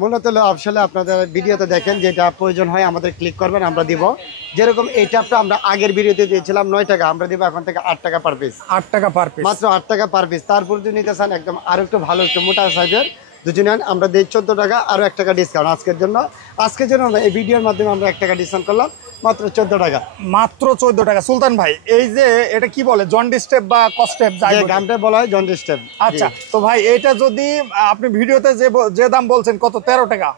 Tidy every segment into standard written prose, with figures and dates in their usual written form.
মূলত আসলে আপনাদের ভিডিওতে দেখেন যেটা প্রয়োজন হয় আমাদের ক্লিক করবেন, আমরা দিব। যেরকম এই ট্যাপটা আমরা আগের ভিডিওতে দিয়েছিলাম 9 টাকা, আমরা দিব এখন থেকে 8 টাকা পার পিস। 8 টাকা পার পিস, মাত্র 8 টাকা পার পিস। তারপর যদি নিতে চান একদম আরো একটু ভালো একটু মোটা সাইজের দুজন আমরা দিই 14 টাকা, আরো 1 টাকা ডিসকাউন্ট আজকের জন্য। এই ভিডিওর মাধ্যমে আমরা 1 টাকা ডিসকাউন্ট করলাম, মাত্র 14 টাকা। মাত্র 14 টাকা। সুলতান ভাই, এই যে এটা কি বলে, জন্ডিস স্টেপ বা কস্টেপ, গামটা বলা হয় জন্ডিস স্টেপ। আচ্ছা, তো ভাই এটা যদি আপনি ভিডিওতে যে দাম বলছেন কত, 13 টাকা?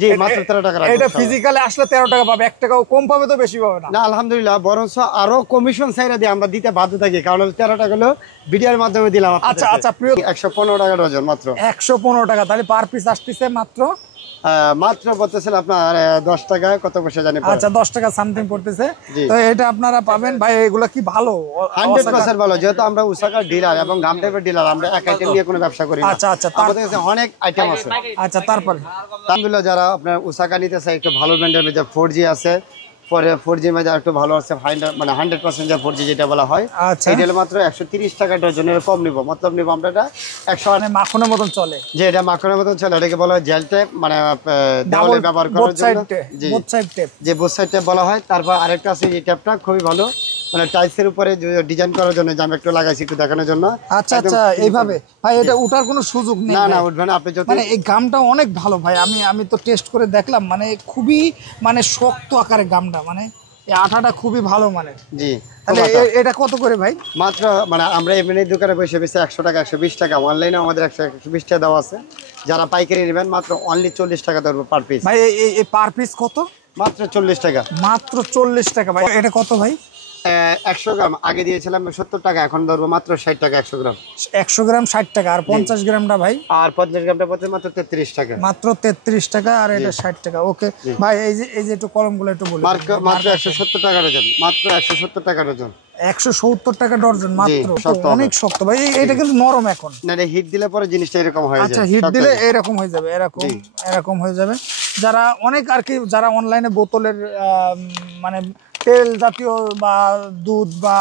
জি, মাত্র 13 টাকা। এটা ফিজিক্যালি আসলে 13 টাকা পাবে, 1 টাকাও কম পাবে তো বেশি পাবে না? না, আলহামদুলিল্লাহ, বরঞ্চ আরো কমিশন চাইরা দিয়ে আমরা দিতে বাধ্য থাকি, কারণ 13 টাকা হলো ভিডিওর মাধ্যমে দিলাম। আচ্ছা আচ্ছা, প্রিয় 115 টাকা ডজন, মাত্র 115 টাকা। তাহলে পার পিস আসতেছে মাত্র বলতেছেন আপনার 10 টাকা কত পয়সা জানি। আচ্ছা, 10 টাকা সামথিং পড়তেছে। তো এটা আপনারা পাবেন ভাই, এগুলা কি ভালো? 100% ভালো, যেহেতু আমরা ওসাকার ডিলার এবং গাম টাইপের ডিলার, আমরা এক আইটেম নিয়ে কোনো ব্যবসা করি না। আচ্ছা আচ্ছা, আমাদের কাছে অনেক আইটেম আছে। আচ্ছা, তারপরে আলহামদুলিল্লাহ, যারা আপনার ওসাকা নিতে চায় একটু ভালো ব্র্যান্ডের মধ্যে 4G আছে, পরে 4G মধ্যে একটু ভালো আছে, মানে 100% যে 4G যেটা বলা হয়, এটা মাত্র 130 টাকা ডজনের কম নিব। মতলব নিব আমরা এটা 100 মাখনের মতন চলে, যে এটা মাখনের মতন চলে, এটাকে বলা হয় জেল টেপ, মানে দেওয়ালে ব্যবহার করার জন্য যে বোথ সাইড টেপ বলা হয়। তারপর আরেকটা আছে এই টেপটা খুবই ভালো, মানে টাইলসের উপরে ডিজাইন করার জন্য, যে আমি একটু লাগাইছি একটু দেখানোর জন্য। আচ্ছা আচ্ছা, এইভাবে ভাই এটা উঠার কোনো সুযোগ নেই? না না, উঠবে না। আপনি যদি মানে এই গামটা অনেক ভালো ভাই, আমি তো টেস্ট করে দেখলাম, মানে খুবই মানে শক্ত আকারের গামটা, মানে এই আঠাটা খুবই ভালো মানে। জি, তাহলে এটা কত করে ভাই? মাত্র মানে আমরা এমনি দোকানে বসে বেশি 100 টাকা 120 টাকা, অনলাইনে আমাদের 120 টাকা দেওয়া আছে। যারা পাইকারি নেবেন মাত্র অনলি 40 টাকা ধরবো পার পিস। ভাই এই পার পিস কত? মাত্র 40 টাকা। মাত্র 40 টাকা ভাই। এটা কত ভাই? 100 গ্রাম আগে দিয়েছিলাম 70 টাকা, এখন ধরবো মাত্র 60 টাকা 100 গ্রাম। 100 গ্রাম 60 টাকা, আর 50 গ্রামটা ভাই? আর 50 গ্রামটা পড়ছে মাত্র 33 টাকা। মাত্র 33 টাকা, আর এটা 60 টাকা। ওকে ভাই, এই যে একটু কলমগুলো একটু বলুন। মাত্র 170 টাকা ডজন, মাত্র 170 টাকা ডজন। 170 টাকা ডজন মাত্র, অনেক শক্ত ভাই। এটা কিন্তু নরম এখন। না, এটা হিট দিলে পরে জিনিসটা এরকম হয়ে যায়। আচ্ছা, হিট দিলে এরকম হয়ে যাবে, এরকম হয়ে যাবে। যারা অনেক আর কি, যারা অনলাইনে বোতলের মানে তেল জাতীয় বা দুধ বা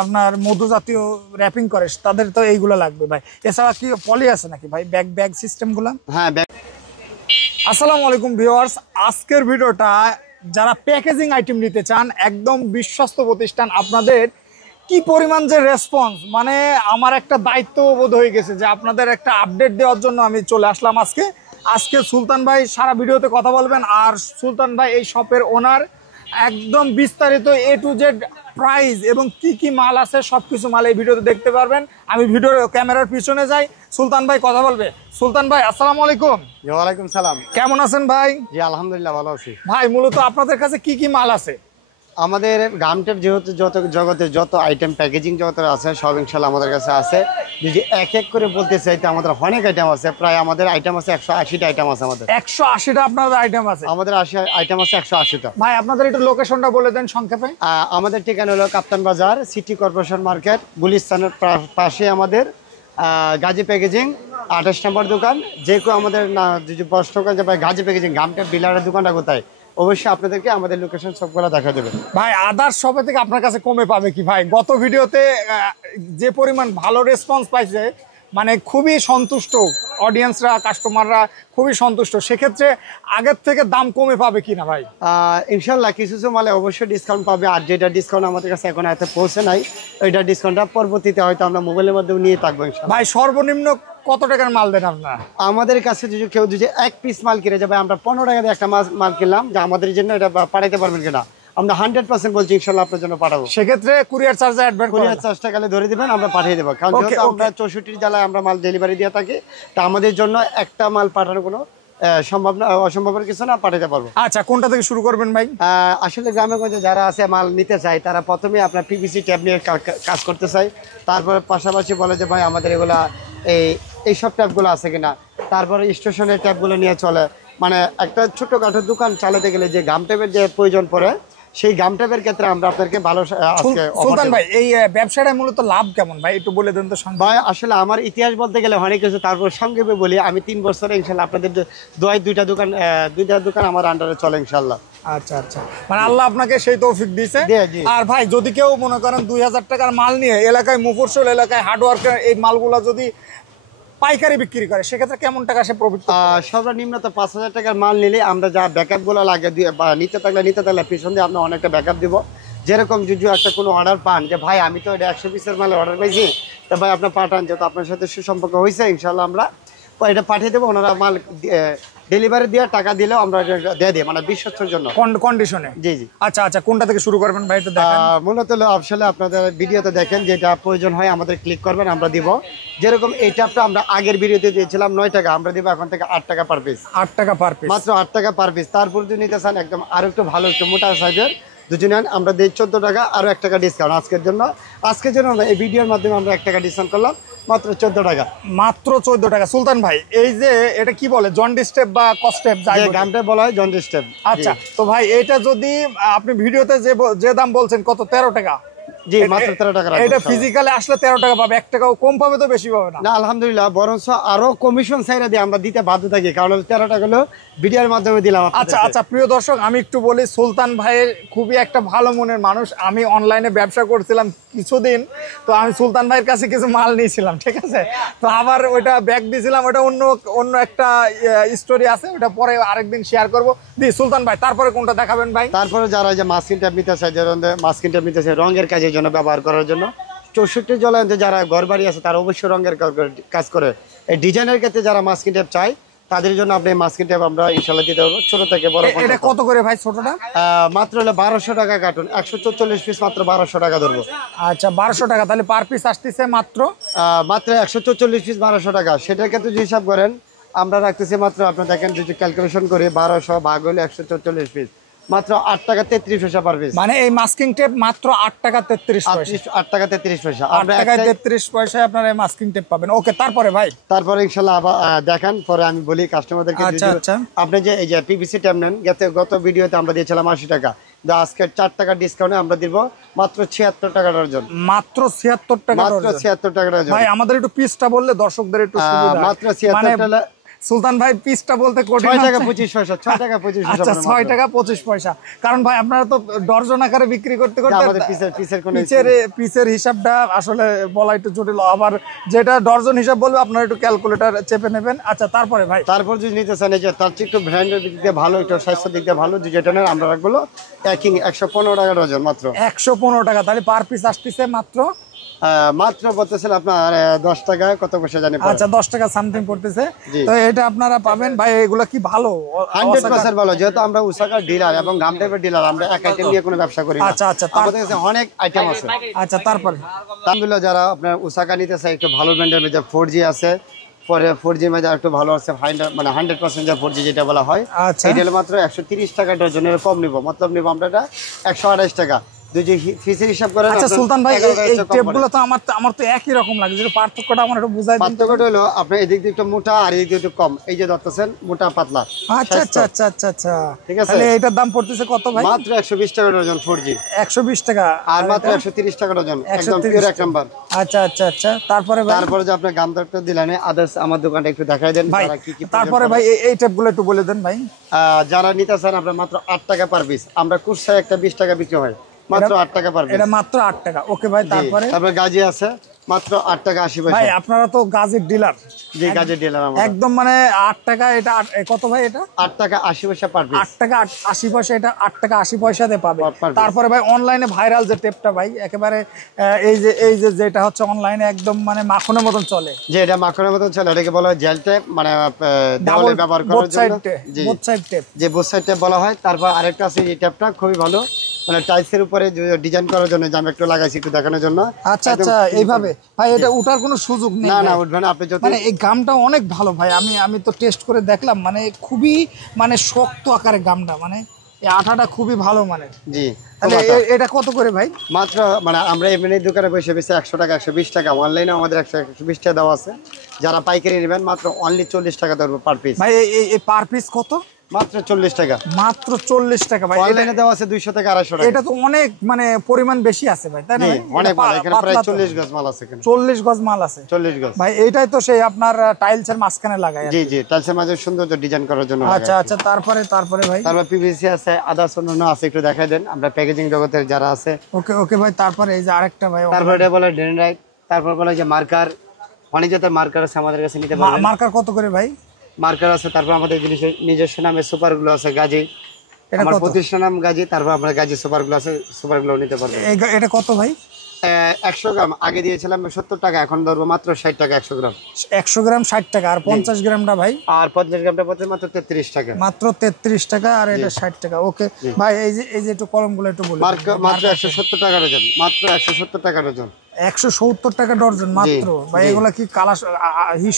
আপনার মধু জাতীয় র্যাপিং করে, তাদের তো এইগুলো লাগবে ভাই। এছাড়া কি পলি আছে নাকি ভাই, ব্যাগ সিস্টেমগুলো? হ্যাঁ, ব্যাগ। আসসালামু আলাইকুম ভিউয়ার্স, আজকের ভিডিওটা যারা প্যাকেজিং আইটেম নিতে চান, একদম বিশ্বস্ত প্রতিষ্ঠান। আপনাদের কি পরিমাণ যে রেসপন্স, মানে আমার একটা দায়িত্ব বোধ হয়ে গেছে যে আপনাদের একটা আপডেট দেওয়ার জন্য আমি চলে আসলাম আজকে সুলতান ভাই সারা ভিডিওতে কথা বলবেন। আর সুলতান ভাই এই শপের ওনার, একদম বিস্তারিত A to Z প্রাইস এবং কি মাল আছে সবকিছু মাল এই ভিডিওতে দেখতে পারবেন। আমি ভিডিওর ক্যামেরার পিছনে যাই, সুলতান ভাই কথা বলবে। সুলতান ভাই, আসসালামু আলাইকুম। ওয়ালাইকুম সালাম। কেমন আছেন ভাই? জি, আলহামদুলিল্লাহ ভালো আছি ভাই। মূলত আপনাদের কাছে কি মাল আছে? আমাদের গামটেপ যেহেতু জগতের যত আইটেম প্যাকেজিং জগতের আছে সব ইনশাল্লাহ আমাদের কাছে আছে। যদি এক এক করে বলতে চাই তো আমাদের অনেক আইটেম আছে, প্রায় আমাদের আইটেম আছে 180টা আইটেম আছে। আমাদের 180টা আপনাদের আইটেম আছে? আমাদের আইটেম আছে 180টা। ভাই আপনাদের একটু লোকেশনটা বলে দেন সংক্ষেপে। আমাদের ঠিকানা হলো কাপ্তান বাজার, সিটি কর্পোরেশন মার্কেট, গুলিস্তানের পাশে আমাদের গাজী প্যাকেজিং 28 নম্বর দোকান। যে কেউ আমাদের না যদি প্রশ্ন করেন যে ভাই গাজী প্যাকেজিং গামটেপ ডিলারের দোকানটা কোথায়, অবশ্যই আপনাদেরকে আমাদের লোকেশন সবগুলো দেখা দেবে। ভাই আদার্স শপে থেকে আপনার কাছে কমে পাবে কি ভাই? গত ভিডিওতে যে পরিমাণ ভালো রেসপন্স পাইছে, মানে খুবই সন্তুষ্ট অডিয়েন্সরা, কাস্টমাররা খুবই সন্তুষ্ট। সেক্ষেত্রে আগের থেকে দাম কমে পাবে কিনা ভাই? ইনশাল্লাহ কিছু মালে অবশ্যই ডিসকাউন্ট পাবে। আর যেটা ডিসকাউন্ট আমাদের কাছে এখন এত পৌঁছে নাই, ওইটা ডিসকাউন্টটা পরবর্তীতে হয়তো আমরা মোবাইলের মধ্যেও নিয়ে থাকবো। ভাই সর্বনিম্ন কত টাকার মাল দেন আপনারা? আমাদের কাছে যদি কেউ যদি এক পিস মাল কিনে যাবে, আমরা 15 টাকা দিয়ে একটা মাল কিনলাম, যে আমাদের জন্য এটা পাঠাইতে পারবেন কিনা, আমরা 100% বলছি ইনশাল্লাহ আপনার জন্য পাঠাবো। সেক্ষেত্রে কুরিয়ার চার্জে অ্যাডভান্স, কুরিয়ার চার্জটা গেলে ধরে দিবেন, আমরা পাঠিয়ে দেবো। কারণ যেহেতু আমরা 64 জেলায় আমরা মাল ডেলিভারি দিয়ে থাকি, তা আমাদের জন্য একটা মাল পাঠানো কোনো সম্ভব না, অসম্ভবের কিছু না, পাঠাতে পারবো। আচ্ছা, কোনটা থেকে শুরু করবেন ভাই? আসলে গ্রামেগঞ্জে যারা আছে মাল নিতে চায়, তারা প্রথমে আপনার পিভিসি ট্যাব নিয়ে কাজ করতে চায়। তারপরে পাশাপাশি বলে যে ভাই আমাদের এগুলা এইসব ট্যাবগুলো আছে কিনা। তারপরে স্টেশনের ট্যাবগুলো নিয়ে চলে। মানে একটা ছোটখাটো দোকান চালাতে গেলে যে গাম ট্যাবের যে প্রয়োজন পড়ে, সেই গাম ট্যাবের ক্ষেত্রে আমরা আপনাদেরকে ভালো। সুলতান ভাই, এই ব্যবসাটা মূলত লাভ কেমন ভাই একটু বলে দেন তো। ভাই আসলে আমার ইতিহাস বলতে গেলে অনেক কিছু, তারপর সংক্ষেপে বলি। আমি 3 বছরে ইনশাল্লাহ আপনাদের দুইটা দোকান আমার আন্ডারে চলে ইনশাল্লাহ। আচ্ছা আচ্ছা, মানে আল্লাহ আপনাকে সেই তৌফিক দিয়েছে। আর ভাই যদি কেউ মনে করেন 2000 টাকার মাল নিয়ে এলাকায়, মুফস্বল এলাকায় হার্ডওয়ার্কের এই মালগুলা যদি পাইকারি বিক্রি করে, সেক্ষেত্রে কেমন টাকা সে প্রফিট? সর্বনিম্ন তো 5,000 টাকার মাল নিলে আমরা যা ব্যাকআপ গুলো লাগে বা নিতে থাকলে পিছন দিয়ে আমরা অনেকটা ব্যাকআপ দিব। যেরকম যদি একটা কোনো অর্ডার পান যে ভাই আমি তো এটা 100 পিসের মালের অর্ডার পেয়েছি, তো ভাই আপনার পাঠান, যেহেতু আপনার সাথে সুসম্পর্ক হয়েছে ইনশাল্লাহ আমরা এটা পাঠিয়ে দেবো। ওনারা মাল ডেলিভারি দিয়ে টাকা দিলেও আমরা দিয়ে দিই, মানে বিশ্বস্তর জন্য কন্ডিশনে। জি জি। আচ্ছা আচ্ছা, কোনটা থেকে শুরু করবেন ভাই একটু দেখান। মূলত হলো আসলে আপনাদের ভিডিওতে দেখেন যেটা প্রয়োজন হয় আমাদের ক্লিক করবেন, আমরা দিব। যেরকম এই ট্যাপটা আমরা আগের ভিডিওতে দিয়েছিলাম 9 টাকা, আমরা দিব এখন থেকে 8 টাকা পার পিস। 8 টাকা পার পিস, মাত্র 8 টাকা পার পিস। তারপর যদি নিতে চান একদম আরো একটু ভালো একটু মোটা সাইজের দুজনে আমরা দিই 14 টাকা, আরো 1 টাকা ডিসকাউন্ট আজকের জন্য। আমরা এই ভিডিওর মাধ্যমে আমরা 1 টাকা ডিসকাউন্ট করলাম, মাত্র 14 টাকা। মাত্র 14 টাকা। সুলতান ভাই এই যে এটা কি বলে, জন্ডি স্টেপ বা কস্টেপ যে গামটা বলা হয় জন্ডি স্টেপ। আচ্ছা, তো ভাই এটা যদি আপনি ভিডিওতে যে দাম বলছেন কত, 13 টাকা? জি, মাত্র 13 টাকা। এটা ফিজিক্যালি আসলে 13 টাকা পাবে, 1 টাকাও কম পাবে তো বেশি পাবে না? না আলহামদুলিল্লাহ, বরঞ্চ আরো কমিশন চাইরা দিয়ে আমরা দিতে বাধ্য থাকি, কারণ 13 টাকা হলো ভিডিওর মাধ্যমে দিলাম। আচ্ছা আচ্ছা, প্রিয় দর্শক আমি একটু বলি, সুলতান ভাইয়ের খুবই একটা ভালো মনের মানুষ। আমি অনলাইনে ব্যবসা করছিলাম কিছুদিন, তো আমি সুলতান ভাইয়ের কাছে কিছু মাল নিয়েছিলাম, ঠিক আছে, তো আবার ওইটা ব্যাক দিয়েছিলাম, ওটা অন্য একটা স্টোরি আছে, ওটা পরে আরেকদিন শেয়ার করবো। দি সুলতান ভাই তারপরে কোনটা দেখাবেন ভাই? তারপরে যারা যে মাস্কিন ট্যাপ নিতে চায়, মাস্কিন ট্যাপ নিতে চায় রঙের কাজের জন্য ব্যবহার করার জন্য, 64 জলায়ন্তে যারা ঘর বাড়ি আছে তারা অবশ্যই রঙের কাজ করে। এই ডিজাইনের ক্ষেত্রে যারা মাস্কিন ট্যাপ চায় তাদের জন্য আপনি মাস্কিন ট্যাপ আমরা ইনশাল্লাহ দিতে পারবো, ছোট থেকে বড়। এটা কত করে ভাই ছোটটা? মাত্র হলো 1200 টাকা কার্টুন, 144 পিস মাত্র 1200 টাকা ধরবো। আচ্ছা 1200 টাকা, তাহলে পার পিস আসতেছে মাত্র 144 পিস 1200 টাকা। সেটার ক্ষেত্রে যদি হিসাব করেন আমরা রাখতেছি মাত্র, আপনি দেখেন যদি ক্যালকুলেশন করি 1200 ভাগ হলে 144 পিস, মাত্র 8 টাকা 33 পয়সা পার পিস। মানে এই মাস্কিং টেপ মাত্র 8 টাকা 33 পয়সা। 8 টাকা 33 পয়সা, 8 টাকা 33 পয়সায় আপনারা এই মাস্কিং টেপ পাবেন। ওকে, তারপরে ভাই? তারপরে ইনশাআল্লাহ আবার দেখান, পরে আমি বলি কাস্টমারদেরকে। আচ্ছা, আপনি যে এই যে পিভিসি ট্যাপ নেন, গত ভিডিওতে আমরা দিয়েছিলাম 80 টাকা, আজকে 4 টাকা ডিসকাউন্টে আমরা দিব মাত্র 76 টাকা ডজন। মাত্র 76 টাকা মাত্র 76 টাকা ডজন। ভাই আমাদের একটু পিসটা বললে দর্শকদের একটু সুবিধা। মাত্র 76 টাকা। সুলতান ভাই পিসটা বলতে কোটি 6 টাকা 25 পয়সা, 6 টাকা 25 পয়সা। আচ্ছা 6 টাকা 25 পয়সা। কারণ ভাই আপনারা তো ডর্জন আকারে বিক্রি করতে আমাদের পিসের হিসাবটা আসলে বলা একটু জটিল, আবার যেটা ডর্জন হিসাব বলবে আপনারা একটু ক্যালকুলেটর চেপে নেবেন। আচ্ছা তারপরে ভাই? তারপর যদি নিতে চান এই যে তার চেয়ে একটু ব্র্যান্ডের দিক দিয়ে ভালো, একটু স্বাস্থ্যের দিক দিয়ে ভালো, যেটা নেন আমরা রাখবো 115 টাকা ডজন মাত্র। 115 টাকা, তাহলে পার পিস আসতেছে মাত্র বলতেছেন আপনার 10 টাকা কত পয়সা জানি। আচ্ছা 10 টাকা সামথিং পড়তেছে, তো এটা আপনারা পাবেন। ভাই এগুলা কি ভালো? 100% ভালো, যেহেতু আমরা উসাকার ডিলার এবং গাম টাইপের ডিলার, আমরা এক আইটেম নিয়ে কোনো ব্যবসা করি না। আচ্ছা আচ্ছা, আমাদের কাছে অনেক আইটেম আছে। আচ্ছা তারপরে আলহামদুলিল্লাহ, যারা আপনার উসাকা নিতে চায় একটু ভালো ব্র্যান্ডের মধ্যে 4G আছে, পরে 4G মধ্যে একটু ভালো আছে, মানে 100% যে 4G যেটা বলা হয়, এটা হলো মাত্র 130 টাকা ডজনের, কম নিব, মতলব নিব আমরা এটা 128 টাকা। আচ্ছা সুলতান ভাই এই টেপগুলো তো আমার তো একই রকম লাগে, যেটা পার্থক্যটা আমার একটু বুঝাই দিন। পার্থক্যটা হলো আপনার এদিক দিয়ে একটু মোটা আর এদিক দিয়ে একটু কম, এই যে ধরতেছেন মোটা পাতলা। আচ্ছা আচ্ছা আচ্ছা আচ্ছা আচ্ছা, ঠিক আছে। তাহলে এটার দাম পড়তেছে কত ভাই? মাত্র 120 টাকা ডজন 4G, 120 টাকা, আর মাত্র 130 টাকা ডজন, একদম পিওর এক নাম্বার। আচ্ছা আচ্ছা আচ্ছা, তারপরে ভাই? তারপরে যে আপনি গাম দরটা দিলেন, আদার্স আমার দোকানটা একটু দেখাই দেন ভাই। তারপরে ভাই এই টেপগুলো একটু বলে দেন ভাই। যারা নিতে চান আপনার মাত্র 8 টাকা পার পিস, আমরা কুরসায় একটা 20 টাকা বিক্রি হয়, মাত্র 8 টাকা পার পিস। এটা মাত্র 8 টাকা। ওকে ভাই, তারপরে গাজি আছে মাত্র 8 টাকা 80 পয়সা। ভাই আপনারা তো গাজীর ডিলার? জি, গাজীর ডিলার আমরা। একদম মানে 8 টাকা, এটা কত ভাই? এটা 8 টাকা 80 পয়সা পার পিস। 8 টাকা 80 পয়সা, এটা 8 টাকা 80 পয়সাতে পাবে। তারপরে ভাই অনলাইনে ভাইরাল যে টেপটা ভাই, একেবারে এই যে যেটা হচ্ছে অনলাইনে একদম মানে মাখনের মতন চলে, যে এটা মাখনের মতন চলে, এটাকে বলা হয় জেল টেপ, মানে দেওয়ালে ব্যবহার করার জন্য। জি, বোথ সাইড টেপ, যে বোথ সাইড টেপ বলা হয়। তারপর আরেকটা আছে, এই টেপটা খুবই ভালো, মানে টাইলসের উপরে ডিজাইন করার জন্য, যে আমি একটু লাগাইছি একটু দেখানোর জন্য। আচ্ছা আচ্ছা, এইভাবে ভাই এটা উঠার কোনো সুযোগ নেই? না, উঠবে না। আপনি যদি মানে এই গামটা অনেক ভালো ভাই, আমি তো টেস্ট করে দেখলাম, মানে খুবই মানে শক্ত আকারে গামটা, মানে এই আঠাটা খুবই ভালো মানের। জি, তাহলে এটা কত করে ভাই? মাত্র মানে আমরা এমনি দোকানে বসে বেশি 100 টাকা 120 টাকা, অনলাইনে আমাদের 120 টাকা দেওয়া আছে। যারা পাইকারি নেবেন মাত্র অনলি 40 টাকা ধরবো পার পিস। ভাই এই পার পিস কত? মাত্র 40 টাকা। মাত্র 40 টাকা ভাই। অনলাইনে দেওয়া আছে 200 টাকা 250 টাকা। এটা তো অনেক মানে পরিমাণ বেশি আছে ভাই, তাই না? অনেক মাল, এখানে প্রায় 40 গজ মাল আছে। 40 গজ মাল আছে? 40 গজ ভাই এইটাই তো সেই আপনার টাইলসের মাঝখানে লাগায়? জি জি, টাইলসের মাঝে সুন্দর ডিজাইন করার জন্য। আচ্ছা আচ্ছা, তারপরে ভাই? তারপর পিভিসি আছে, আদার্স অন্যান্য আছে, একটু দেখাই দেন আমরা প্যাকেজিং জগতের যারা আছে। ওকে ওকে ভাই, তারপরে এই যে আরেকটা ভাই, তারপর এটা বলে ডেনরাইট, তারপর বলে যে মার্কার, অনেক জাতের মার্কার আছে আমাদের কাছে নিতে পারবেন। মার্কার কত করে ভাই? মার্কার আছে, তারপর আমাদের নিজস্ব নামে সুপার গুলো আছে গাজী, এটা আমার কত? প্রতিষ্ঠান নাম গাজী, তারপর আমরা গাজী সুপার গুলো আছে, সুপার গুলো নিতে পারবেন। এটা কত ভাই? 100 গ্রাম আগে দিয়েছিলাম 70 টাকা, এখন ধরবো মাত্র 60 টাকা 100 গ্রাম। 100 গ্রাম 60 টাকা, আর 50 গ্রামটা ভাই? আর 50 গ্রামটা পড়ছে মাত্র 33 টাকা। মাত্র 33 টাকা, আর এটা 60 টাকা। ওকে ভাই, এই যে একটু কলমগুলো একটু বলুন। মাত্র 170 টাকা ডজন, মাত্র 170 টাকা ডজন। 170 টাকা ডজন মাত্র ভাই? এগুলা কি কালার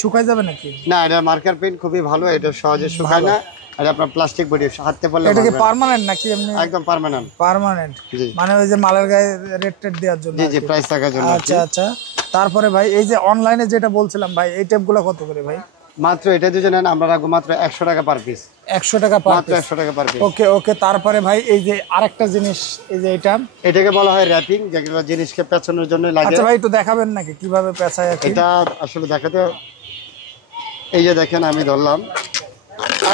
শুকায় যাবে নাকি? না, এটা মার্কার পেন খুবই ভালো, এটা সহজে শুকায় না, আর আপনার প্লাস্টিক বডি হাতে পড়লে এটা কি পার্মানেন্ট নাকি এমনি? একদম পার্মানেন্ট। পার্মানেন্ট মানে ওই যে মালের গায়ে রেট দেওয়ার জন্য? জি জি, প্রাইস থাকার জন্য। আচ্ছা আচ্ছা। তারপরে ভাই এই যে অনলাইনে যেটা বলছিলাম ভাই, এই টেপগুলো কত করে ভাই? মাত্র এটা দুজন নেন আমরা রাখবো মাত্র 100 টাকা পার পিস। 100 টাকা পার মাত্র পিস? 100 টাকা পার পিস। ওকে ওকে। তারপরে ভাই এই যে আরেকটা জিনিস, এই যে এটাকে বলা হয় র‍্যাপিং, যেগুলো জিনিসকে পেঁচানোর জন্য লাগে। আচ্ছা ভাই, একটু দেখাবেন নাকি কিভাবে পেঁচায়? এটা আসলে দেখাতে, এই যে দেখেন আমি ধরলাম।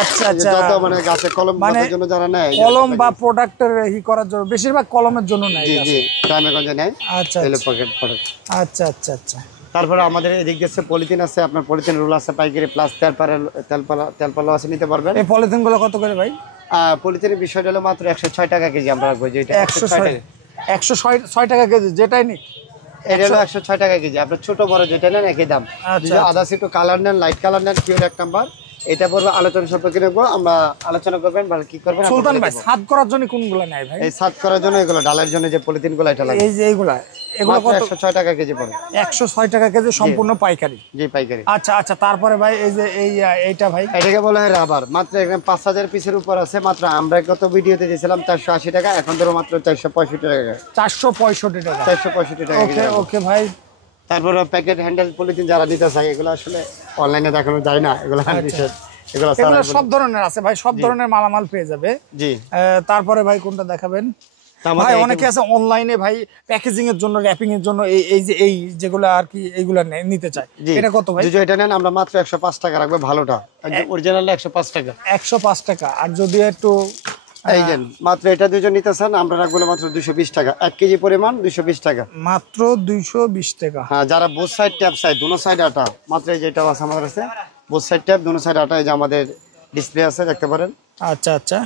আচ্ছা আচ্ছা। যত মানে গাছে কলম বাঁধার জন্য যারা নেয়, কলম বা প্রোডাক্টের করার জন্য, বেশিরভাগ কলমের জন্য নেয়। জি জি, গ্রামেগঞ্জে নেয়। আচ্ছা এলো পকেট প্রোডাক্ট। আচ্ছা আচ্ছা আচ্ছা। তারপরে আমাদের এদিক দিয়ে পলিথিন আছে, আপনার পলিথিন রোল আছে পাইকারি, প্লাস তেলপালা আছে, নিতে পারবেন। এই পলিথিন গুলো কত করে ভাই? পলিথিনের বিষয়টা হলো মাত্র 106 টাকা কেজি আমরা রাখবো। যেটা 106 টাকা কেজি যেটাই নিক, এটা হলো 106 টাকা কেজি। আপনার ছোট বড় যেটা নেন একই দাম। যদি আদার্স একটু কালার নেন, লাইট কালার নেন, পিওর 1 নাম্বার, এটা পড়বে আলোচনা সম্পর্কে নেবো আমরা, আলোচনা করবেন ভালো কি করবেন। সুলতান ভাই, ছাদ করার জন্য কোনগুলো নেয় ভাই? এই ছাদ করার জন্য এগুলো, ডালের জন্য যে পলিথিন গুলো এটা লাগে, এই যে এগুলো কত? 106 টাকা কেজি পড়ে। 106 টাকা কেজি সম্পূর্ণ পাইকারি? জি পাইকারি। আচ্ছা আচ্ছা। তারপরে ভাই এই যে এইটা ভাই? এটাকে বলা হয় রাবার। মাত্র এখানে 5000 পিসের উপর আছে। মাত্র আমরা কত ভিডিওতে দিয়েছিলাম 480 টাকা, এখন ধরো মাত্র 465 টাকা। 465 টাকা? 465 টাকা। ওকে ওকে ভাই। তারপরে প্যাকেট হ্যান্ডেল পলিথিন যারা নিতে চায়, এগুলো আসলে অনলাইনে দেখানো যায় না, এগুলো বিশেষ, এগুলো সব ধরনের আছে ভাই, সব ধরনের মালামাল পেয়ে যাবে। জি। তারপরে ভাই কোনটা দেখাবেন ভাই? অনেকে আছে অনলাইনে ভাই প্যাকেজিং এর জন্য, র‍্যাপিং এর জন্য এই যেগুলো আর কি, এইগুলা নিতে চায়, এটা কত ভাই? যদি এটা নেন আমরা মাত্র 105 টাকা রাখবো, ভালোটা অরিজিনালটা 105 টাকা। 105 টাকা। আর যদি একটু এই যে মাত্র এটা দুজন নিতে চান, আমরা রাখবো মাত্র 220 টাকা। 1 কেজি পরিমাণ 220 টাকা। মাত্র 220 টাকা। হ্যাঁ, যারা বোথ সাইড ট্যাপ সাইড, দুনো সাইড আটা, মাত্র এই যেটা আছে আমাদের কাছে বোথ সাইড ট্যাপ, দুনো সাইড আটা, এই যে আমাদের ডিসপ্লে আছে, দেখতে পারেন। আচ্ছা আচ্ছা।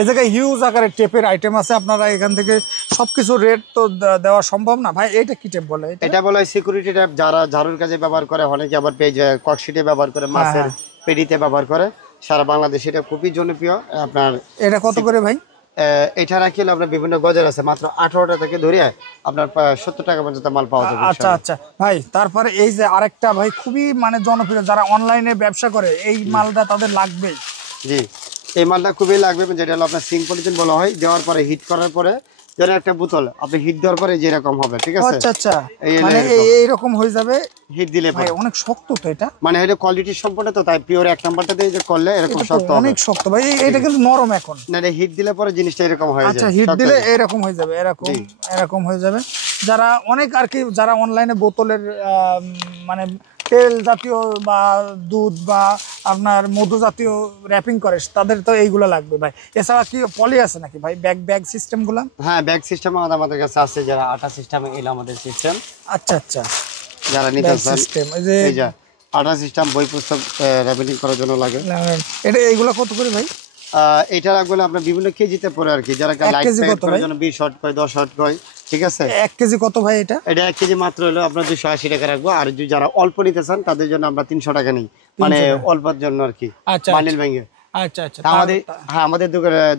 এই জায়গায় হিউজ আকারের টেপের আইটেম আছে, আপনারা এখান থেকে সবকিছু রেট তো দেওয়া সম্ভব না ভাই। এটা কি টেপ বলে? এটা বলা হয় সিকিউরিটি ট্যাপ, যারা ঝাড়ুর কাজে ব্যবহার করে, অনেকে আবার পেজে ককশিটে ব্যবহার করে, মাছের পেডিতে ব্যবহার করে, সারা বাংলাদেশে এটা খুবই জনপ্রিয়। আপনার এটা কত করে ভাই? এটা রাখলে আপনার বিভিন্ন গজের আছে, মাত্র 18টা থেকে ধরিয়ে আপনার 70 টাকা পর্যন্ত মাল পাওয়া যাবে। আচ্ছা আচ্ছা ভাই। তারপরে এই যে আরেকটা ভাই খুবই মানে জনপ্রিয়, যারা অনলাইনে ব্যবসা করে, এই মালটা তাদের লাগবে। জি, এই মালটা খুবই লাগবে, যেটা হলো আপনার সিং পলিথিন বলা হয়। দেওয়ার পরে হিট করার পরে, যেন একটা বোতল আপনি হিট দেওয়ার পরে যেরকম হবে, ঠিক আছে? আচ্ছা আচ্ছা, মানে এইরকম হয়ে যাবে হিট দিলে। ভাই অনেক শক্ত তো এটা, মানে এটা কোয়ালিটি সম্পন্ন তো, তাই পিওর 1 নাম্বারটা দিয়ে যে করলে এরকম শক্ত হবে। অনেক শক্ত ভাই, এটা কিন্তু নরম এখন। না, এটা হিট দিলে পরে জিনিসটা এরকম হয়ে যায়। আচ্ছা, হিট দিলে এরকম হয়ে যাবে, এরকম হয়ে যাবে। যারা অনেক আর কি, যারা অনলাইনে বোতলের মানে তেল জাতীয় বা দুধ বা আপনার মধু জাতীয় র‍্যাপিং করে, তাদের তো এইগুলো লাগবে ভাই। এছাড়া কি পলি আছে নাকি ভাই, ব্যাগ সিস্টেম গুলা? হ্যাঁ, ব্যাগ সিস্টেম আমাদের কাছে আছে, যারা আটা সিস্টেম, এলো আমাদের সিস্টেম। আচ্ছা আচ্ছা, যারা নিতে চান সিস্টেম, এই যে আটা সিস্টেম, বই পুস্তক র‍্যাপিং করার জন্য লাগে। এটা এইগুলো কত করে ভাই? এটা রাখবো আপনার বিভিন্ন কেজিতে পড়ে আর কি, যারা লাইট প্যাকেট করার জন্য 20 শট কয়, 10 শট কয়, ঠিক আছে? 1 কেজি কত ভাই এটা? এটা 1 কেজি মাত্র হলো আপনার 280 টাকা রাখবো। আর যারা অল্প নিতে চান তাদের জন্য আমরা 300 টাকা নিই, মানে অল্পের জন্য আর কি, বান্ডিল ভেঙে। আচ্ছা আচ্ছা। আমাদের আমাদের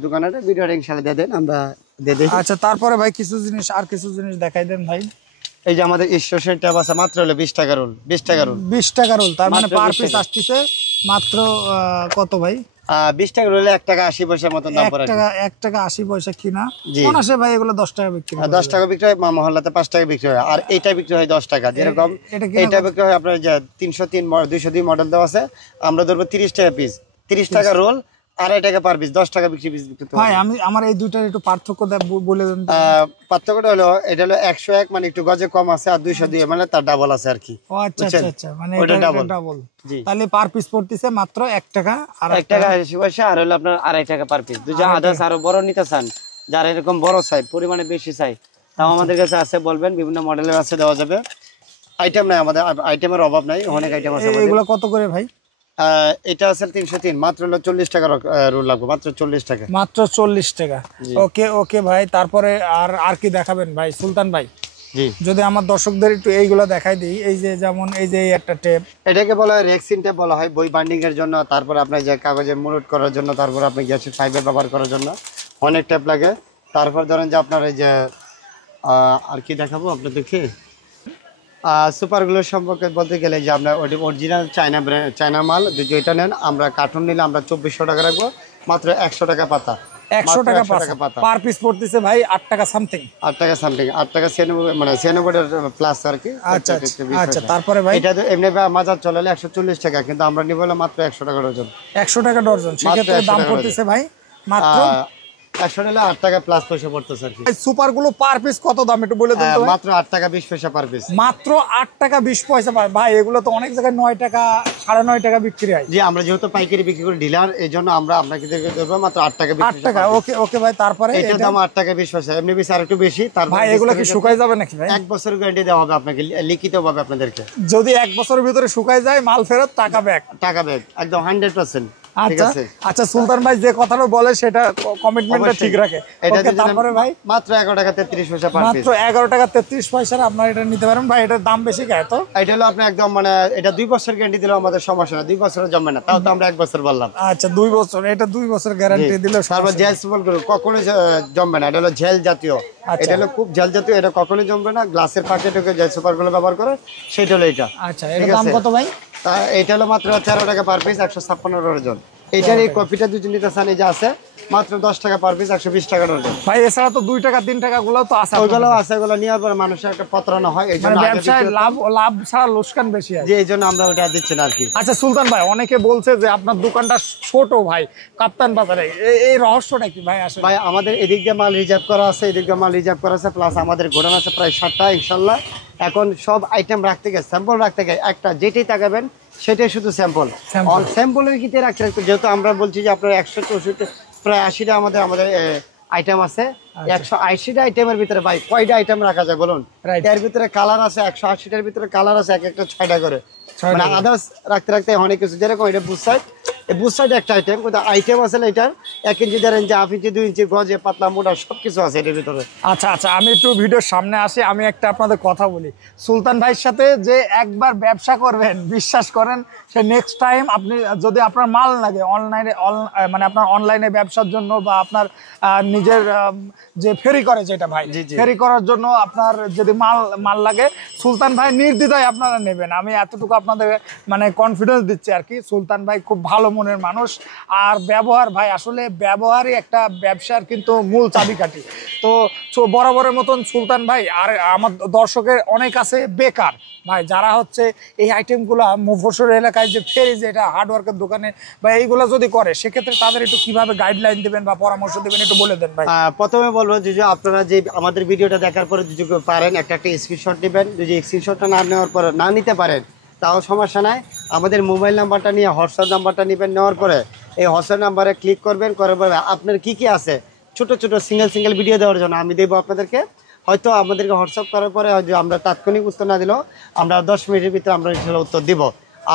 দোকানের ভিডিওটা ইনশাআল্লাহ দিয়ে দেন, আমরা দিয়ে দেই। আচ্ছা, তারপরে ভাই কিছু জিনিস দেখাই দেন ভাই। এই যে আমাদের স্টেশন ট্যাব আছে, মাত্র হলো 20 টাকা রোল। 20 টাকা রোল, 20 টাকা রোল, তার মানে পার পিস আসছে মাত্র কত ভাই? 20 টাকা রোলে 1 টাকা 80 পয়সার মতো দাম পড়ে। 1 টাকা 80 পয়সা কিনা কোন আসে ভাই? এগুলো 10 টাকা বিক্রি হয়। 10 টাকা বিক্রি হয়, মহল্লাতে 5 টাকা বিক্রি হয়। আর এইটা বিক্রি হয় 10 টাকা। যেরকম এইটা বিক্রি হয় আপনার যে 303 202 মডেল দেওয়া আছে, আমরা ধরবো 30 টাকা পিস। 30 টাকা রোল, 2.5 টাকা পার পিস, 10 টাকা বিক্রি করতে ভাই। আমার এই দুইটার একটু পার্থক্য বলে দেন। পার্থক্যটা হলো, এটা হলো 101, মানে একটু গজে কম আছে, আর 202 মানে তার ডাবল আছে আর কি। ও আচ্ছা আচ্ছা, মানে এটা ডাবল। জি, তাহলে পার পিস পড়তেছে মাত্র 1 টাকা, আর 1 টাকা 80 পয়সা, আর হলো আপনার 2.5 টাকা পার পিস। দুটো আদার্স আরো বড় নিতে চান, যারা এরকম বড় চাই, পরিমাণে বেশি চাই, তাও আমাদের কাছে আছে, বলবেন, বিভিন্ন মডেলের আছে, দেওয়া যাবে। আইটেম নাই আমাদের, আইটেমের অভাব নাই, অনেক আইটেম আছে আমাদের। এগুলো কত করে ভাই? এটা আছে 303, মাত্র হলো 40 টাকা রোল লাগবে, মাত্র 40 টাকা, মাত্র 40 টাকা। ওকে ওকে ভাই, তারপরে আর কি দেখাবেন ভাই সুলতান ভাই? জি, যদি আমার দর্শকদের একটু এইগুলো দেখাই দিই, এই যে যেমন এই যে একটা টেপ, এটাকে বলা হয় রেক্সিন টেপ বলা হয়, বই বাইন্ডিং এর জন্য, তারপর আপনার যে কাগজে মুরুট করার জন্য, তারপর আপনি গ্যাসের ফাইবার ব্যবহার করার জন্য অনেক টেপ লাগে। তারপর ধরেন যে আপনার এই যে আর কি দেখাবো আপনাদেরকে, সুপারগুলোর সম্পর্কে বলতে গেলে যে আপনার অরিজিনাল চায়না মাল, যদি এটা নেন আমরা কার্টুন নিলে আমরা 2400 টাকা রাখবো, মাত্র 100 টাকা পাতা, 100 টাকা পাতা পার পিস পড়তেছে ভাই 8 টাকা সামথিং, 8 টাকা সামথিং, 8 টাকা 96 মানে 96 প্লাস আর কি। আচ্ছা আচ্ছা, তারপরে ভাই এটা তো এমনি মাজার চলে 140 টাকা, কিন্তু আমরা নিব হলো মাত্র 100 টাকা ডজন, 100 টাকা ডজন, সেক্ষেত্রে দাম পড়তেছে ভাই মাত্র 100 নিলে 8 টাকা প্লাস পয়সা পড়তেছে আর কি। এই সুপার গুলো পার পিস কত দাম একটু বলে দেন তো ভাই? মাত্র 8 টাকা 20 পয়সা পার পিস, মাত্র 8 টাকা 20 পয়সা ভাই। এগুলো তো অনেক জায়গায় 9 টাকা 9.5 টাকা বিক্রি হয়। জি, আমরা যেহেতু পাইকারি বিক্রি করি ডিলার, এই জন্য আমরা আপনাকে দেবো মাত্র 8 টাকা 20 8 টাকা। ওকে ওকে ভাই, তারপরে এটার দাম 8 টাকা 20 পয়সা, এমনি বেশি আর একটু বেশি। তারপর ভাই এগুলো কি শুকায় যাবে নাকি ভাই? 1 বছর গ্যারান্টি দেওয়া হবে আপনাকে, লিখিত ভাবে আপনাদেরকে। যদি 1 বছরের ভিতরে শুকায় যায় মাল ফেরত, টাকা ব্যাক, টাকা ব্যাক একদম 100%। ঠিক আচ্ছা আছে, আচ্ছা সুলতান ভাই যে কথাটা বলে সেটা কমিটমেন্টটা ঠিক রাখে। এটা ওকে, তারপরে ভাই মাত্র 11 টাকা 33 পয়সা পার পিস, মাত্র 11 টাকা 33 পয়সা আপনারা এটা নিতে পারেন ভাই। এটার দাম বেশি গায় তো? এটা হলো আপনি একদম মানে এটা 2 বছর গ্যারান্টি দিলেও আমাদের সমস্যা না, 2 বছরে জমবে না, তাও তো আমরা 1 বছর বললাম। আচ্ছা 2 বছর, এটা 2 বছর গ্যারান্টি দিলে তারপর জেল সুপার গুলো কখনো জমবে না, এটা হলো জেল জাতীয়, এটা হলো খুব জেল জাতীয়, এটা কখনোই জমবে না। গ্লাসের প্যাকেটে জেল সুপার গুলো ব্যবহার করে, সেটা হলো এটা। আচ্ছা, এর দাম কত ভাই? এটা হলো মাত্র 13 টাকা পার পিস, 156 ডজন। এটার এই কপিটা দুজন নিতে চান, এই যে আছে মাত্র 10 টাকা পার পিস, 120 টাকা ডজন ভাই। এছাড়া তো 2 টাকা 3 টাকা গুলো তো আছে, ওইগুলো আছে, ওগুলো নেওয়ার পরে মানুষের একটা প্রতারণা হয়, এই জন্য ব্যবসায় লাভ ছাড়া লোকসান বেশি হয়, যে এই জন্য আমরা ওটা দিচ্ছি না আর কি। আচ্ছা সুলতান ভাই, অনেকে বলছে যে আপনার দোকানটা ছোট ভাই কাপ্তান বাজারে, এই রহস্যটা কি ভাই? আসলে ভাই আমাদের এদিক দিয়ে মাল রিজার্ভ করা আছে, এদিক দিয়ে মাল রিজার্ভ করা আছে, প্লাস আমাদের গোডাউন আছে প্রায় 7টা ইনশাল্লাহ। এখন সব আইটেম রাখতে গিয়ে, স্যাম্পল রাখতে গিয়ে, একটা যেটাই তাকাবেন সেটাই শুধু স্যাম্পল, স্যাম্পলের কিতে রাখতে রাখতে, যেহেতু আমরা বলছি যে আপনার 164 প্রায় 80টা আমাদের আইটেম আছে, 180টা আইটেমের ভিতরে ভাই কয়টা আইটেম রাখা যায় বলুন? এর ভিতরে কালার আছে 180টার ভিতরে কালার আছে, এক একটা 6টা করে, মানে আদার্স রাখতে রাখতে অনেক কিছু। যেরকম এটা বুথ সাইড, এই বুথ সাইড একটা আইটেম, কিন্তু আইটেম আছে এটার 1 ইঞ্চি 1.5 ইঞ্চি 1/2 ইঞ্চি 2 ইঞ্চি গজে পাতলা মোটা সবকিছু আছে এটার ভিতরে। আচ্ছা আচ্ছা, আমি একটু ভিডিওর সামনে আসি, আমি একটা আপনাদের কথা বলি। সুলতান ভাইয়ের সাথে যে একবার ব্যবসা করবেন, বিশ্বাস করেন সে নেক্সট টাইম আপনি যদি আপনার মাল লাগে অনলাইনে, মানে আপনার অনলাইনে ব্যবসার জন্য বা আপনার নিজের যে ফেরি করে যেটা ভাই, ফেরি করার জন্য আপনার যদি মাল লাগে, সুলতান ভাই নির্দ্বিধায় আপনারা নেবেন। আমি এতটুকু আপনাদের মানে কনফিডেন্স দিচ্ছি আর কি। সুলতান ভাই খুব ভালো মনের মানুষ, আর ব্যবহার ভাই, আসলে ব্যবহারই একটা ব্যবসার কিন্তু মূল চাবিকাঠি। তো বরাবরের মতন সুলতান ভাই, আর আমার দর্শকের অনেক আছে বেকার ভাই, যারা হচ্ছে এই আইটেমগুলো মুফস্বল এলাকায় যে ফেরি, যেটা হার্ডওয়ার্কের দোকানে বা এইগুলো যদি করে, সেক্ষেত্রে তাদের একটু কিভাবে গাইডলাইন দেবেন বা পরামর্শ দেবেন একটু বলে দেন ভাই। প্রথমে বলবো যে আপনারা যে আমাদের ভিডিওটা দেখার পরে যদি পারেন একটা স্ক্রিনশট নেবেন, যদি স্ক্রিনশটটা না নেওয়ার পরে না নিতে পারেন তাও সমস্যা নাই, আমাদের মোবাইল নাম্বারটা নিয়ে হোয়াটসঅ্যাপ নাম্বারটা নেবেন, নেওয়ার পরে এই হোয়াটসঅ্যাপ নাম্বারে ক্লিক করবেন, করার পরে আপনার কি আছে ছোট ছোট সিঙ্গেল ভিডিও দেওয়ার জন্য আমি দেবো আপনাদেরকে। হয়তো আমাদেরকে হোয়াটসঅ্যাপ করার পরে হয়তো আমরা তাৎক্ষণিক উত্তর না দিলেও আমরা 10 মিনিটের ভিতরে আমরা উত্তর দিব।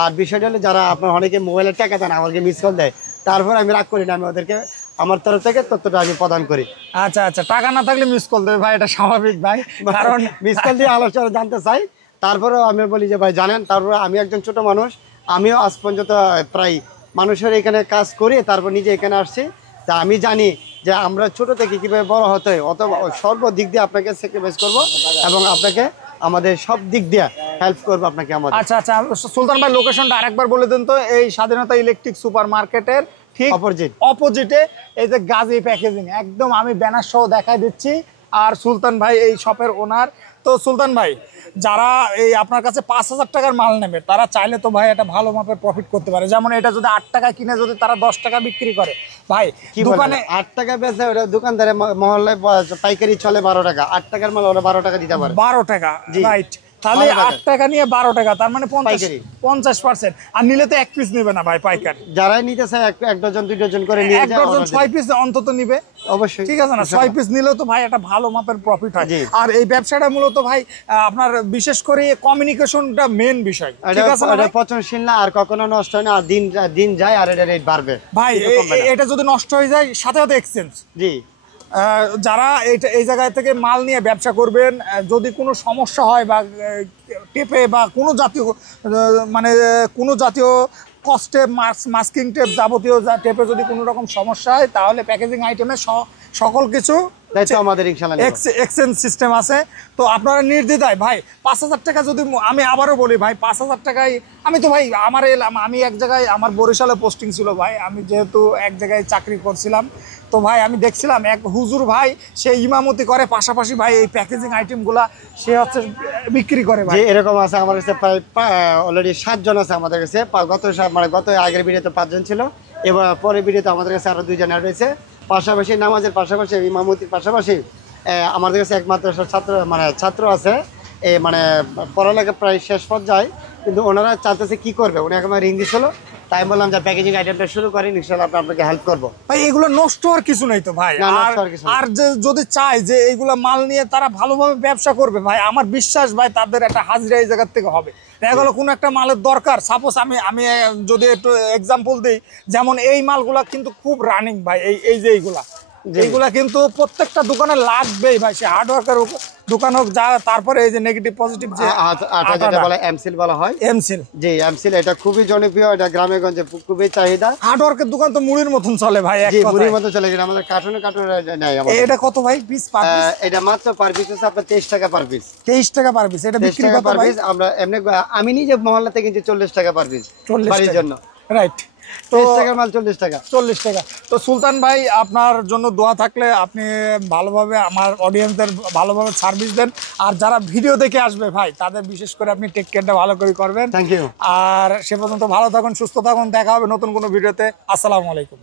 আর বিষয়টা হলো যারা আপনার অনেকে মোবাইলে টাকা দেন, আমাকে মিস কল দেয়, তারপর আমি রাগ করি না, আমি ওদেরকে আমার তরফ থেকে তথ্যটা আমি প্রদান করি। আচ্ছা আচ্ছা, টাকা না থাকলে মিস কল দেবে ভাই, এটা স্বাভাবিক ভাই, কারণ মিস কল দিয়ে আলোচনা জানতে চাই। তারপরেও আমি বলি যে ভাই জানেন, তারপরে আমি একজন ছোট মানুষ, আমিও আজ পর্যন্ত প্রায় মানুষের এখানে কাজ করি, তারপর নিজে এখানে আসছি, তা আমি জানি যে আমরা ছোট থেকে কীভাবে বড় হতে হয়, অথবা সর্বদিক দিয়ে আপনাকে স্যাক্রিফাইস করবো এবং আপনাকে আমাদের সব দিক দিয়ে হেল্প করবো আপনাকে আমাদের। আচ্ছা আচ্ছা সুলতান ভাই, লোকেশনটা আরেকবার বলে দেন তো। এই স্বাধীনতা ইলেকট্রিক সুপার মার্কেটের ঠিক অপোজিটে এই যে গাজী প্যাকেজিং, একদম আমি ব্যানার সহ দেখাই দিচ্ছি। আর সুলতান ভাই এই শপের ওনার। তো সুলতান ভাই, যারা এই আপনার কাছে 5000 টাকার মাল নেবে, তারা চাইলে তো ভাই এটা ভালো মাপের প্রফিট করতে পারে। যেমন এটা যদি 8 টাকা কিনে যদি তারা 10 টাকা বিক্রি করে, ভাই দোকানে 8 টাকা বেচে, ওটা দোকানদারে মহল্লায় পাইকারি চলে 12 টাকা, 8 টাকার মাল ওরা 12 টাকা দিতে পারে। 12 টাকা, রাইট। তাহলে 12 টাকা। 8 টাকা নিয়ে 12 টাকা, তার মানে পাইকারি। 50%। আর নিলে তো 1 পিস নেবে না ভাই পাইকারি, যারাই নিতে চায় এক ডজন 2 ডজন করে নিয়ে 1 যায়, ডজন order 6 পিস অন্তত নিবে, দিবে। অবশ্যই, ঠিক আছে না? 6 পিস নিলেও তো ভাই একটা ভালো মাপের প্রফিট হয়। জি। আর এই ব্যবসাটা মূলত ভাই আপনার বিশেষ করে কমিউনিকেশনটা মেন বিষয়, ঠিক আছে না এটা ভাই? পচনশীল না, আর কখনো নষ্ট হয় না, আর দিন যায় আর এটা রেট বাড়বে ভাই কিন্তু কমবে না। এটা যদি নষ্ট হয়ে যায় সাথে সাথে এক্সচেঞ্জ। জি, যারা এই জায়গায় থেকে মাল নিয়ে ব্যবসা করবেন, যদি কোনো সমস্যা হয় বা টেপে বা কোনো জাতীয় মানে কোনো জাতীয় কস্টে মাস্কিং টেপ যাবতীয় টেপে যদি কোনো রকম সমস্যা হয়, তাহলে প্যাকেজিং আইটেমে সকল কিছু দায়িত্ব আমাদের ইনশাআল্লাহ নেব। এক্সচেঞ্জ সিস্টেম আছে। তো আপনারা নির্দ্বিধায় ভাই 5,000 টাকা যদি, আমি আবারও বলি ভাই 5,000 টাকায় আমি তো ভাই আমি এক জায়গায় আমার বরিশালে পোস্টিং ছিল ভাই, আমি যেহেতু এক জায়গায় চাকরি করছিলাম, তো ভাই আমি দেখছিলাম এক হুজুর ভাই সে ইমামতি করে, পাশাপাশি ভাই এই প্যাকেজিং আইটেমগুলা সে হচ্ছে বিক্রি করে ভাই। যে এরকম আছে আমার কাছে প্রায় অলরেডি 7 জন আছে আমাদের কাছে। গত আগের ভিডিওতে 5 জন ছিল, এবার পরের ভিডিওতে আমাদের কাছে আরো 2 জন অ্যাড হয়েছে। পাশাপাশি নামাজের পাশাপাশি ইমামতির পাশাপাশি আমাদের কাছে একমাত্র ছাত্র আছে, মানে পড়ালেখা প্রায় শেষ পর্যায়ে, কিন্তু ওনারা চাইতেছে কি করবে, উনি এখন রিং দিছিল, তাই বললাম যে প্যাকেজিং আইটেমটা শুরু করি, ইনশাআল্লাহ আপনাকে হেল্প করবো। ভাই এগুলো নষ্ট হওয়ার কিছু নেই তো ভাই, না, নষ্ট আর হওয়ার কিছু নেই। আর যদি চাই যে এইগুলা মাল নিয়ে তারা ভালোভাবে ব্যবসা করবে ভাই, আমার বিশ্বাস ভাই তাদের একটা হাজিরা এই জায়গার থেকে হবে। দেখা গেলো কোনো একটা মালের দরকার, সাপোজ আমি যদি একটু এক্সাম্পল দিই, যেমন এই মালগুলা কিন্তু খুব রানিং ভাই, এই যে এইগুলা কিন্তু প্রত্যেকটা দোকানে লাগবেই ভাই, সে হার্ডওয়ার্কের দোকান হোক যা, তারপরে এই যে নেগেটিভ পজিটিভ যে আটা যেটা বলে এমসিল বলা হয়, এমসিল, জি এমসিল, এটা খুবই জনপ্রিয়, এটা গ্রামে গঞ্জে খুবই চাহিদা। হার্ডওয়ার্কের দোকান তো মুড়ির মতন চলে ভাই, এক জি, কথায়। মুড়ির মতো চলে গেছে আমাদের কার্টুনে নেয় আমাদের। এটা কত ভাই পিস? এটা মাত্র পার পিস হচ্ছে আপনার 23 টাকা পার পিস। 23 টাকা পার পিস। এটা 23 বিক্রি টাকা কত পার ভাই? পিস। আমি নিজে মহল্লাতে কিনছি 40 টাকা পার পিস 40 বাড়ির টাকা। জন্য। রাইট। তো 23 টাকার মাল 40 টাকা। 40 টাকা। তো সুলতান ভাই আপনার জন্য দোয়া থাকলে, আপনি ভালোভাবে আমার অডিয়েন্সদের ভালোভাবে সার্ভিস দেন, আর যারা ভিডিও দেখে আসবে ভাই তাদের বিশেষ করে আপনি টেক কেয়ারটা ভালো করে করবেন। Thank you. আর সে পর্যন্ত ভালো থাকুন, সুস্থ থাকুন, দেখা হবে নতুন কোনো ভিডিওতে। আসসালামু আলাইকুম।